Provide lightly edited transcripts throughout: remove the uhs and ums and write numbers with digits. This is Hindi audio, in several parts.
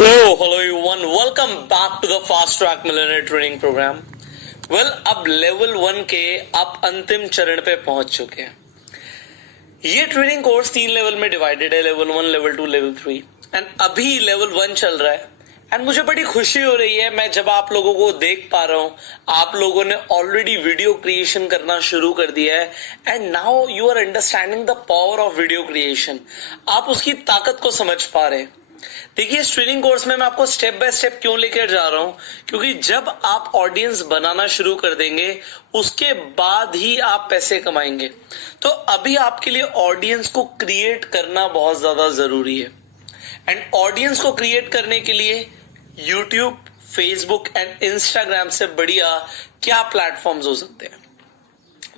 Hello everyone, welcome back to the Fast Track Millionaire Training Program. अब लेवल 1 के आप अंतिम चरण पे पहुंच चुके हैं. ये ट्रेनिंग कोर्स 3 लेवल में डिवाइडेड है, लेवल 1, लेवल 2, लेवल 3 एंड अभी लेवल 1 चल रहा है. एंड मुझे बड़ी खुशी हो रही है, मैं जब आप लोगों को देख पा रहा हूं, आप लोगों ने ऑलरेडी वीडियो क्रिएशन करना शुरू कर दिया है and now you are understanding the power of video creation. आप उसकी ताकत को समझ पा रहे हैं. देखिए, इस ट्रेनिंग कोर्स में मैं आपको स्टेप बाय स्टेप क्यों लेकर जा रहा हूं, क्योंकि जब आप ऑडियंस बनाना शुरू कर देंगे उसके बाद ही आप पैसे कमाएंगे. तो अभी आपके लिए ऑडियंस को क्रिएट करना बहुत ज्यादा जरूरी है. एंड ऑडियंस को क्रिएट करने के लिए यूट्यूब, फेसबुक एंड इंस्टाग्राम से बढ़िया क्या प्लेटफॉर्म्स हो सकते हैं.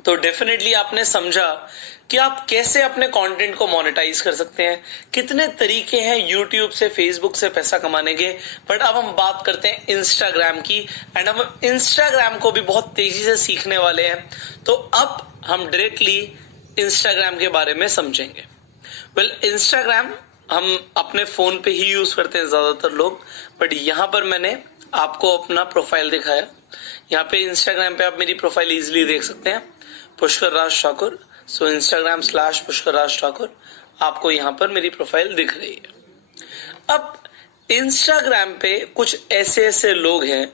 तो डेफिनेटली आपने समझा कि आप कैसे अपने कंटेंट को मोनेटाइज कर सकते हैं, कितने तरीके हैं यूट्यूब से, फेसबुक से पैसा कमाने के. बट अब हम बात करते हैं इंस्टाग्राम की एंड हम इंस्टाग्राम को भी बहुत तेजी से सीखने वाले हैं. तो अब हम डायरेक्टली इंस्टाग्राम के बारे में समझेंगे. इंस्टाग्राम हम अपने फोन पे ही यूज करते हैं ज्यादातर लोग, बट यहां पर मैंने आपको अपना प्रोफाइल दिखाया. यहाँ पे इंस्टाग्राम पे आप मेरी प्रोफाइल इजिली देख सकते हैं, पुष्कर राज ठाकुर. सो Instagram/पुष्कर राज ठाकुर, आपको यहाँ पर मेरी प्रोफाइल दिख रही है. अब इंस्टाग्राम पे कुछ ऐसे ऐसे लोग हैं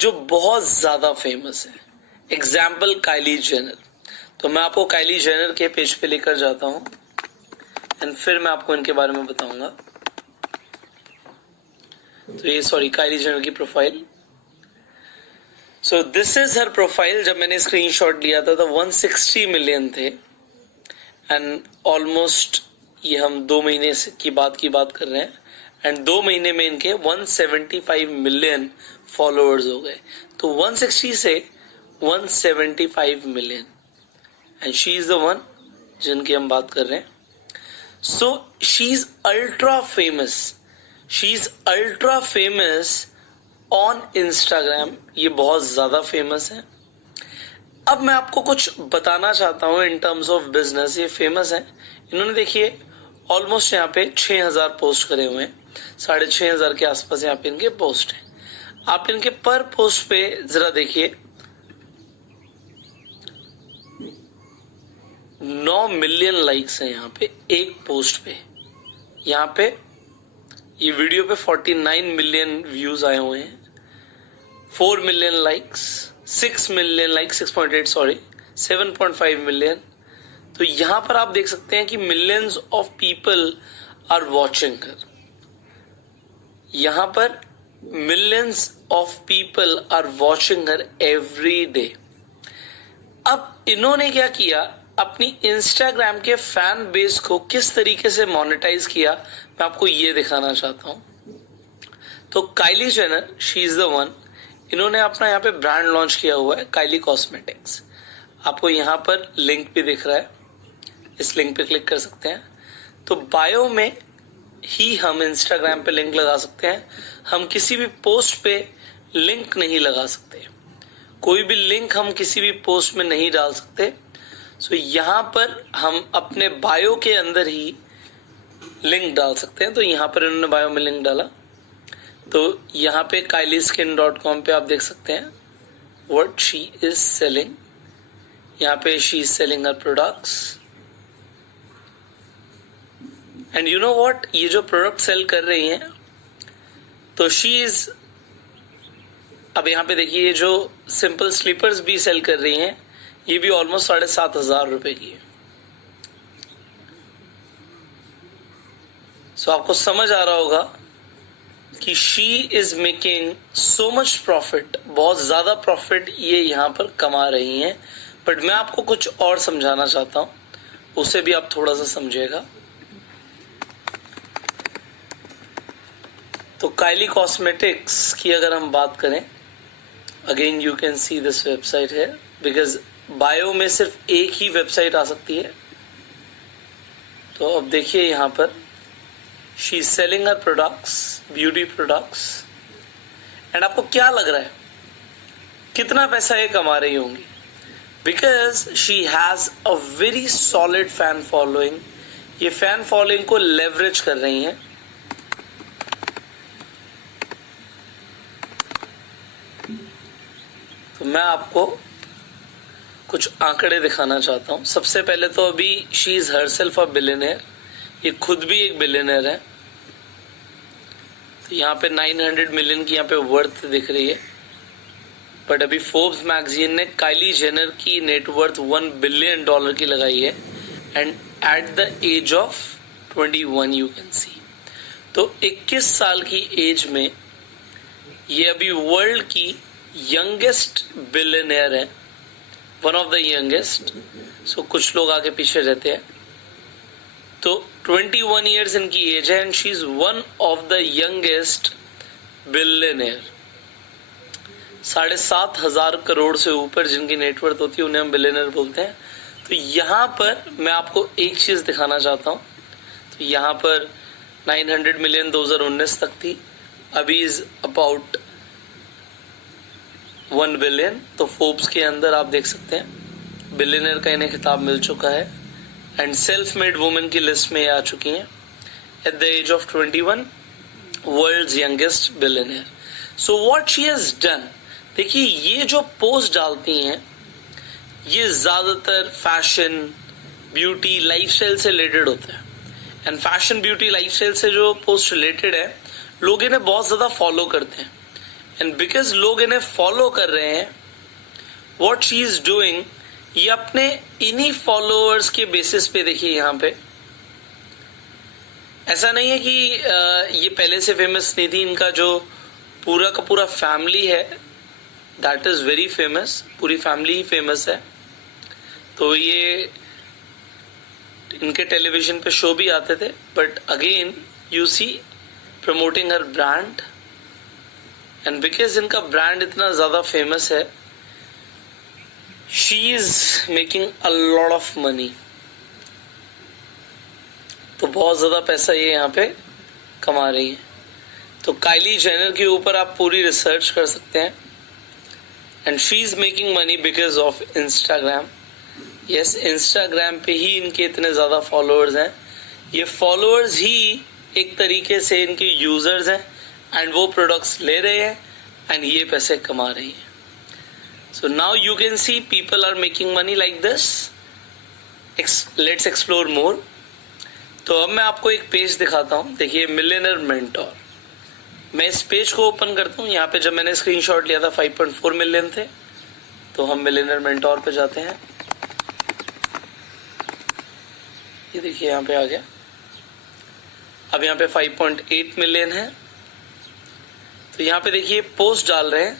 जो बहुत ज्यादा फेमस हैं. Example Kylie Jenner. तो मैं आपको काइली जेनर के पेज पे लेकर जाता हूं एंड फिर मैं आपको इनके बारे में बताऊंगा. तो ये काइली जेनर की profile. So this is her profile. जब मैंने स्क्रीनशॉट लिया था तो 160 मिलियन थे एंड ऑलमोस्ट ये हम 2 महीने की बात कर रहे हैं एंड 2 महीने में इनके 175 मिलियन फॉलोअर्स हो गए. तो 160 से 175 million and she is the one जिनकी हम बात कर रहे हैं. So she is ultra famous on Instagram. ये बहुत ज्यादा फेमस है. अब मैं आपको कुछ बताना चाहता हूं इन टर्म्स ऑफ बिजनेस. ये फेमस है. इन्होंने देखिए ऑलमोस्ट यहाँ पे 6000 पोस्ट करे हुए हैं, 6500 के आसपास यहाँ पे इनके पोस्ट हैं. आप इनके पर पोस्ट पे जरा देखिए, 9 मिलियन लाइक्स हैं यहाँ पे एक पोस्ट पे. यहाँ पे ये वीडियो पे 49 मिलियन व्यूज आए हुए हैं, 4 million likes, 6 million likes, 6.8 sorry, 7.5 million. तो यहां पर आप देख सकते हैं कि millions of people are watching her. यहां पर millions of people are watching her every day. अब इन्होंने क्या किया, अपनी इंस्टाग्राम के फैन बेस को किस तरीके से मोनेटाइज किया, मैं आपको ये दिखाना चाहता हूं. तो Kylie Jenner, she is the one. इन्होंने अपना यहाँ पे ब्रांड लॉन्च किया हुआ है, काइली कॉस्मेटिक्स. आपको यहाँ पर लिंक भी दिख रहा है, इस लिंक पे क्लिक कर सकते हैं. तो बायो में ही हम इंस्टाग्राम पे लिंक लगा सकते हैं. हम किसी भी पोस्ट पे लिंक नहीं लगा सकते, कोई भी लिंक हम किसी भी पोस्ट में नहीं डाल सकते. सो यहाँ पर हम अपने बायो के अंदर ही लिंक डाल सकते हैं. तो यहाँ पर इन्होंने बायो में लिंक डाला. तो यहाँ पे kylyskin.com पे आप देख सकते हैं व्हाट शी इज सेलिंग. यहाँ पे she is selling her products and you know what, ये जो प्रोडक्ट सेल कर रही हैं, तो शी इज, अब यहाँ पे देखिए, ये जो सिंपल स्लीपर्स भी सेल कर रही हैं, ये भी ऑलमोस्ट 7,500 रुपए की है. सो आपको समझ आ रहा होगा कि she is making so much profit, बहुत ज्यादा प्रॉफिट ये यहाँ पर कमा रही हैं. बट मैं आपको कुछ और समझाना चाहता हूं, उसे भी आप थोड़ा सा समझिएगा. तो काइली कॉस्मेटिक्स की अगर हम बात करें, again you can see this website है, बिकॉज बायो में सिर्फ एक ही वेबसाइट आ सकती है. तो अब देखिए यहाँ पर she is selling her products, beauty products. And आपको क्या लग रहा है कितना पैसा ये कमा रही होंगी? Because she has a very solid fan following. ये फैन फॉलोइंग को लेवरेज कर रही हैं तो मैं आपको कुछ आंकड़े दिखाना चाहता हूं। सबसे पहले तो अभी she is herself a billionaire, ये खुद भी एक बिलियनियर है। तो यहाँ पे 900 मिलियन की यहाँ पे वर्थ दिख रही है, बट अभी फोर्ब्स मैगजीन ने काइली जेनर की नेटवर्थ $1 बिलियन की लगाई है, and at the age of 21 you can see. तो 21 साल की एज में ये अभी वर्ल्ड की यंगेस्ट बिलियनियर है, वन ऑफ द यंगेस्ट। सो कुछ लोग आगे पीछे रहते हैं। तो 21 ईयर्स इनकी एज है, and she is one of the youngest billionaire. 7,500 crore से ऊपर जिनकी नेटवर्थ होती है उन्हें हम बिलियनियर बोलते हैं। तो यहाँ पर मैं आपको एक चीज दिखाना चाहता हूँ। तो यहाँ पर 900 मिलियन 2019 तक थी, अभी इज अबाउट 1 बिलियन। तो फोर्ब्स के अंदर आप देख सकते हैं बिलियनियर का इन्हें खिताब मिल चुका है, एंड सेल्फ मेड वुमेन की लिस्ट में आ चुकी हैं at the age of 21, world's youngest billionaire. So what she has done, देखिए ये जो पोस्ट डालती हैं ये ज्यादातर फैशन, ब्यूटी, लाइफस्टाइल से रिलेटेड होता है। एंड फैशन, ब्यूटी, लाइफस्टाइल से जो पोस्ट रिलेटेड है लोग इन्हें बहुत ज्यादा फॉलो करते हैं, एंड बिकॉज लोग इन्हें फॉलो कर रहे हैं, व्हाट शी इज डूइंग, ये अपने इन्हीं फॉलोअर्स के बेसिस पे, देखिए यहाँ पे ऐसा नहीं है कि ये पहले से फेमस नहीं थी। इनका जो पूरा का पूरा फैमिली है दैट इज वेरी फेमस, पूरी फैमिली ही फेमस है। तो ये इनके टेलीविजन पे शो भी आते थे, but again you see promoting हर ब्रांड, एंड बिकॉज इनका ब्रांड इतना ज्यादा फेमस है, she is making a lot of money. तो बहुत ज्यादा पैसा ये यहाँ पे कमा रही है। तो काइली जेनर के ऊपर आप पूरी रिसर्च कर सकते हैं, and she is making money because of Instagram. Yes, Instagram पे ही इनके इतने ज्यादा फॉलोअर्स हैं। ये फॉलोअर्स ही एक तरीके से इनके यूजर्स हैं, एंड वो प्रोडक्ट्स ले रहे हैं एंड ये पैसे कमा रही है। So now you can see people are making money like this. Let's explore more. तो अब मैं आपको एक पेज दिखाता हूं, देखिए मिलियनर मेंटोर। मैं इस पेज को ओपन करता हूं। यहाँ पे जब मैंने स्क्रीनशॉट लिया था 5.4 मिलियन थे। तो हम मिलियनर मेंटोर पे जाते हैं। ये देखिए यहाँ पे आ गया। अब यहाँ पे 5.8 मिलियन है। तो यहाँ पे देखिए पोस्ट डाल रहे हैं,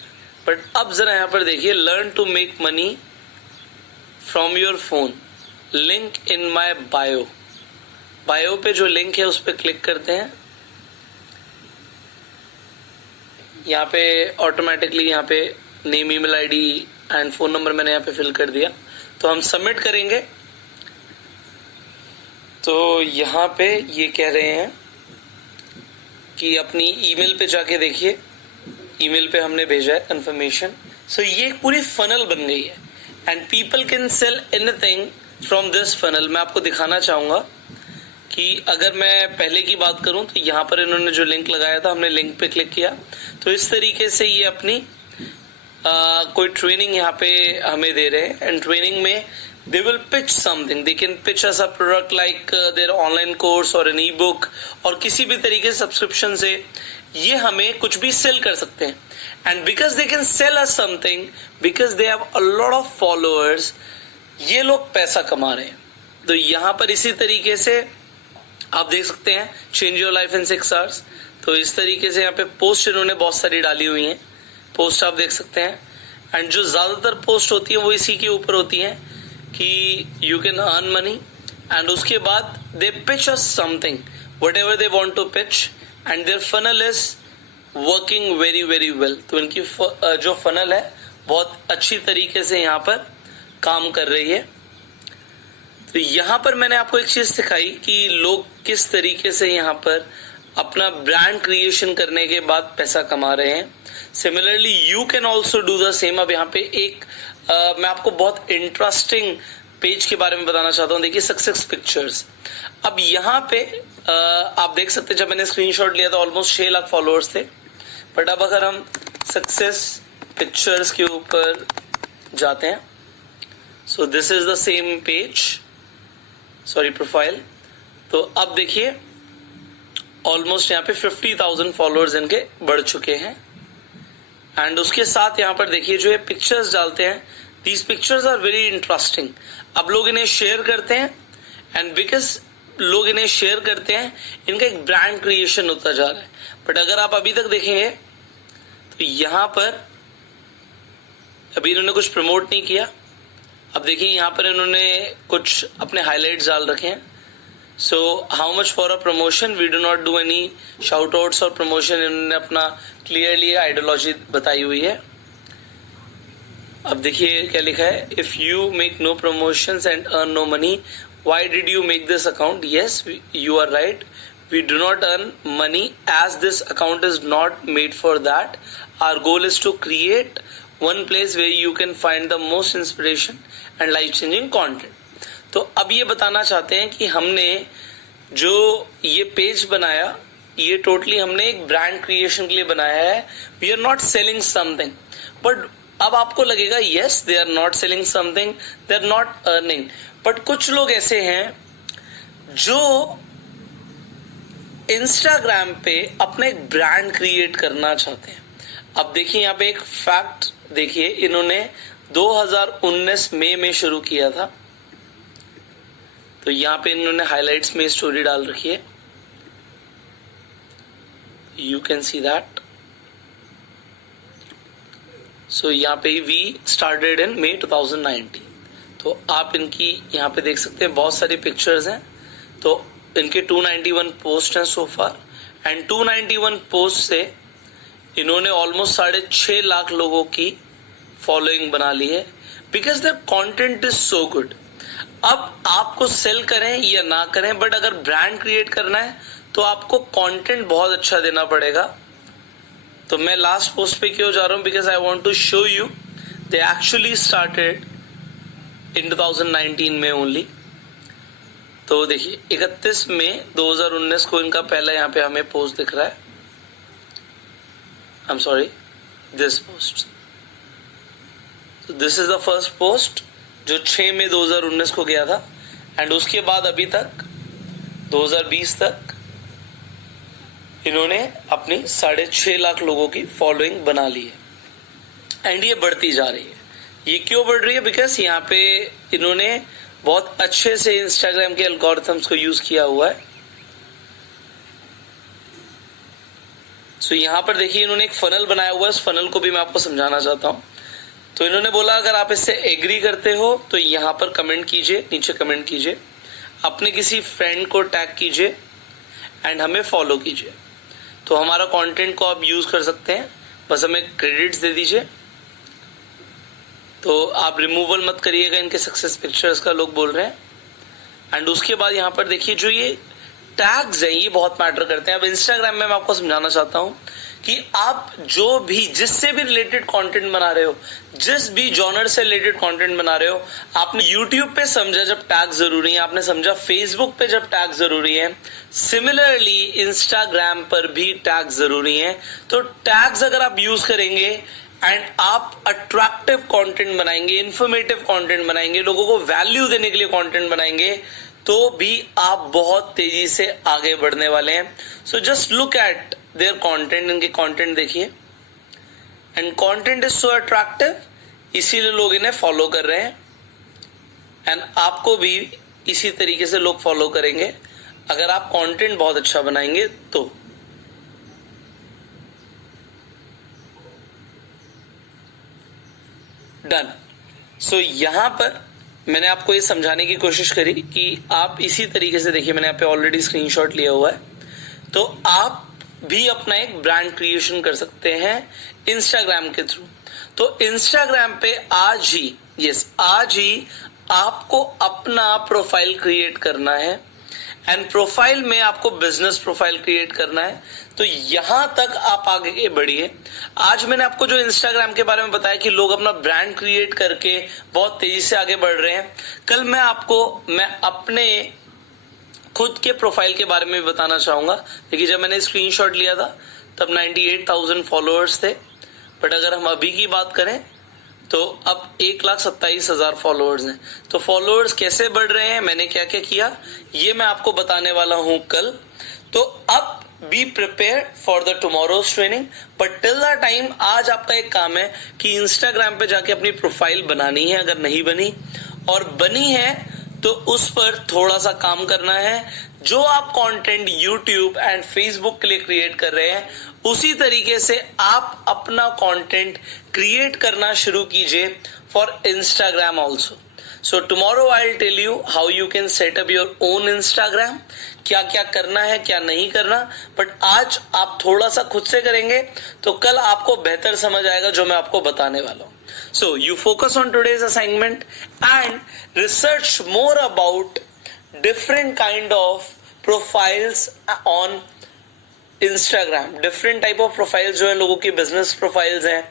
बट अब जरा यहाँ पर देखिए learn to make money from your phone, link in my bio. Bio पे जो लिंक है उस पर क्लिक करते हैं। यहाँ पे ऑटोमेटिकली यहाँ पे name, email ID and phone number मैंने यहाँ पे फिल कर दिया। तो हम सबमिट करेंगे। तो यहाँ पे ये कह रहे हैं कि अपनी ईमेल पे जाके देखिए, ईमेल पे हमने भेजा है कंफर्मेशन। सो ये एक पूरी फनल बन गई है, and people can sell anything from this funnel. मैं आपको दिखाना चाहूंगा कि अगर मैं पहले की बात करूं तो यहाँ पर इन्होंने जो लिंक लगाया था, हमने लिंक पे क्लिक किया तो इस तरीके से ये अपनी कोई ट्रेनिंग यहाँ पे हमें दे रहे हैं, एंड ट्रेनिंग में they will pitch something, they can pitch us a product like their online course or an e-book, और किसी भी तरीके से सब्सक्रिप्शन से ये हमें कुछ भी सेल कर सकते हैं। and because they can sell us something, because they have a lot of followers, ये लोग पैसा कमा रहे हैं। तो यहाँ पर इसी तरीके से आप देख सकते हैं change your life in 6 hours. तो इस तरीके से यहाँ पे पोस्ट इन्होंने बहुत सारी डाली हुई हैं, पोस्ट आप देख सकते हैं। एंड जो ज्यादातर पोस्ट होती है वो इसी के ऊपर होती है कि you can earn money, and उसके बाद they pitch us something, whatever they want to pitch, and their funnel is working very very well. तो इनकी जो फनल है बहुत अच्छी तरीके से यहाँ पर काम कर रही है। तो यहाँ पर मैंने आपको एक चीज सिखाई कि लोग किस तरीके से यहाँ पर अपना ब्रांड क्रिएशन करने के बाद पैसा कमा रहे हैं। Similarly you can also do the same. अब यहाँ पे एक मैं आपको बहुत इंटरेस्टिंग पेज के बारे में बताना चाहता हूँ। देखिए सक्सेस पिक्चर्स। अब यहाँ पे आप देख सकते हैं जब मैंने स्क्रीनशॉट लिया था ऑलमोस्ट 6 लाख फॉलोअर्स थे, बट अब अगर हम सक्सेस पिक्चर्स के ऊपर जाते हैं. So this is the same page, sorry profile. तो अब देखिए ऑलमोस्ट यहाँ पे 50,000 फॉलोअर्स इनके बढ़ चुके हैं. एंड उसके साथ यहाँ पर देखिए जो ये पिक्चर्स डालते हैं, these pictures are very interesting. अब लोग इन्हें शेयर करते हैं एंड बिकॉज लोग इन्हें शेयर करते हैं, इनका एक ब्रांड क्रिएशन होता जा रहा है. बट अगर आप अभी तक देखेंगे तो यहाँ पर अभी इन्होंने कुछ प्रमोट नहीं किया. अब देखिए यहाँ पर इन्होंने कुछ अपने हाईलाइट्स डाल रखे हैं. So how much for a promotion, we do not do any shout outs और प्रमोशन. इन्होंने अपना क्लियरली आइडियोलॉजी बताई हुई है. अब देखिए क्या लिखा है, if you make no promotions and earn no money, why did you make this account? Yes, you are right, we do not earn money as this account is not made for that. Our goal is to create one place where you can find the most inspiration and life changing content. तो अब ये बताना चाहते हैं कि हमने जो ये पेज बनाया, ये टोटली हमने एक ब्रांड क्रिएशन के लिए बनाया है. We are not selling something. But अब आपको लगेगा yes they are not selling something, they are not earning. But कुछ लोग ऐसे हैं जो इंस्टाग्राम पे अपना एक ब्रांड क्रिएट करना चाहते हैं. अब देखिए यहाँ पे एक फैक्ट देखिए, इन्होंने 2019 मई में शुरू किया था. तो यहाँ पे इन्होंने हाइलाइट्स में स्टोरी डाल रखी है, यू कैन सी दैट. सो यहाँ पे वी स्टार्टेड इन मई 2019. तो आप इनकी यहाँ पे देख सकते हैं बहुत सारी पिक्चर्स हैं. तो इनके 291 पोस्ट हैं सो फार. एंड 291 पोस्ट से इन्होंने ऑलमोस्ट 6.5 लाख लोगों की फॉलोइंग बना ली है, because the content is so good. अब आपको सेल करें या ना करें, बट अगर ब्रांड क्रिएट करना है तो आपको कंटेंट बहुत अच्छा देना पड़ेगा. तो मैं लास्ट पोस्ट पे क्यों जा रहा हूं, because I want to show you they actually started in 2019 में ओनली. तो देखिए 31 मई 2019 को इनका पहला यहाँ पे हमें पोस्ट दिख रहा है. I am sorry, this post. This is the first post जो 6 मई 2019 को गया था. एंड उसके बाद अभी तक 2020 तक इन्होंने अपनी 6.5 लाख लोगों की फॉलोइंग बना ली है. एंड ये बढ़ती जा रही है. ये क्यों बढ़ रही है? बिकॉज यहाँ पे इन्होंने बहुत अच्छे से इंस्टाग्राम के एल्गोरिथम्स को यूज किया हुआ है. सो यहाँ पर देखिए इन्होंने एक फनल बनाया हुआ है. उस फनल को भी मैं आपको समझाना चाहता हूँ. तो इन्होंने बोला अगर आप इससे एग्री करते हो तो यहाँ पर कमेंट कीजिए, नीचे कमेंट कीजिए, अपने किसी फ्रेंड को टैग कीजिए एंड हमें फॉलो कीजिए. तो हमारा कंटेंट को आप यूज कर सकते हैं, बस हमें क्रेडिट्स दे दीजिए. तो आप रिमूवल मत करिएगा इनके सक्सेस पिक्चर्स का, लोग बोल रहे हैं. एंड उसके बाद यहाँ पर देखिए जो ये टैग्स हैं ये बहुत मैटर करते हैं. अब इंस्टाग्राम में मैं आपको समझाना चाहता हूँ कि आप जो भी जिससे भी रिलेटेड कंटेंट बना रहे हो, जिस भी जॉनर से रिलेटेड कंटेंट बना रहे हो, आपने यूट्यूब पे समझा जब टैग जरूरी है, आपने समझा फेसबुक पे जब टैग जरूरी है, सिमिलरली इंस्टाग्राम पर भी टैग जरूरी है. तो टैग्स अगर आप यूज करेंगे एंड आप अट्रैक्टिव कंटेंट बनाएंगे, इंफॉर्मेटिव कंटेंट बनाएंगे, लोगों को वैल्यू देने के लिए कंटेंट बनाएंगे, तो भी आप बहुत तेजी से आगे बढ़ने वाले हैं. So just look at their content, इनके कंटेंट देखिए. And content is so attractive, इसीलिए लोग इन्हें फॉलो कर रहे हैं. एंड आपको भी इसी तरीके से लोग फॉलो करेंगे अगर आप कंटेंट बहुत अच्छा बनाएंगे तो. डन. सो यहां पर मैंने आपको ये समझाने की कोशिश करी कि आप इसी तरीके से देखिए, मैंने यहाँ पे ऑलरेडी स्क्रीनशॉट लिया हुआ है. तो आप भी अपना एक ब्रांड क्रिएशन कर सकते हैं इंस्टाग्राम के थ्रू. तो इंस्टाग्राम पे आज ही आपको अपना प्रोफाइल क्रिएट करना है. एंड प्रोफाइल में आपको बिजनेस प्रोफाइल क्रिएट करना है. तो यहां तक आप आगे बढ़िए. आज मैंने आपको जो इंस्टाग्राम के बारे में बताया कि लोग अपना ब्रांड क्रिएट करके बहुत तेजी से आगे बढ़ रहे हैं, कल मैं अपने खुद के प्रोफाइल के बारे में भी बताना चाहूंगा. देखिए जब मैंने स्क्रीनशॉट लिया था तब 98,000 फॉलोअर्स थे, बट अगर हम अभी की बात करें तो अब 1,27,000 फॉलोअर्स हैं। तो फॉलोअर्स कैसे बढ़ रहे हैं, मैंने क्या क्या किया, ये मैं आपको बताने वाला हूं कल। तो अब be prepare for the tomorrow's training, but till the time आज आपका एक काम है कि इंस्टाग्राम पे जाके अपनी प्रोफाइल बनानी है, अगर नहीं बनी और बनी है तो उस पर थोड़ा सा काम करना है। जो आप कंटेंट यूट्यूब एंड फेसबुक के लिए क्रिएट कर रहे हैं उसी तरीके से आप अपना कंटेंट क्रिएट करना शुरू कीजिए for Instagram also. So tomorrow I will tell you how you can set up your own Instagram, क्या क्या करना है क्या नहीं करना, बट आज आप थोड़ा सा खुद से करेंगे तो कल आपको बेहतर समझ आएगा जो मैं आपको बताने वाला हूं। So you focus on today's assignment and research more about different kind of profiles on Instagram. Different type of profiles जो है लोगों की business profiles हैं,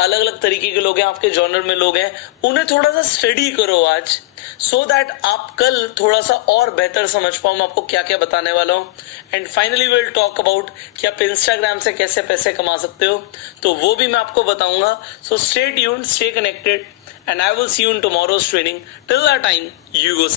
अलग अलग तरीके के लोग हैं, आपके जॉनर में लोग हैं, उन्हें थोड़ा सा स्टडी करो आज, so that आप कल थोड़ा सा और बेहतर समझ पाओ मैं आपको क्या क्या बताने वाला हूँ। And finally will talk about कि आप इंस्टाग्राम से कैसे पैसे कमा सकते हो, तो वो भी मैं आपको बताऊंगा। So stay tuned, stay connected and I will see you in tomorrow's training. Till that time you go.